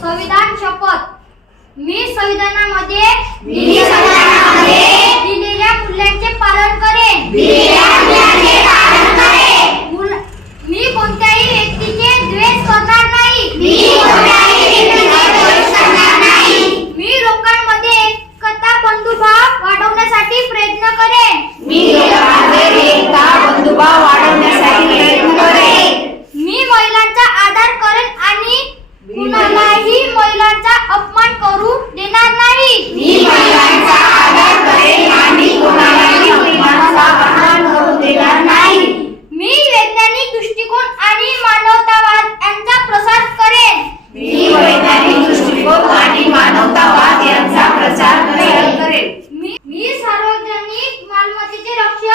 संविधान शपथ. मी संविधानामध्ये मानवतावाद यांचा प्रसार करेन. मी वैज्ञानिक दृष्टिकोन आणि मानवतावाद यांचा प्रचार करेन. मी सार्वजनिक मालमत्तेचे रक्षण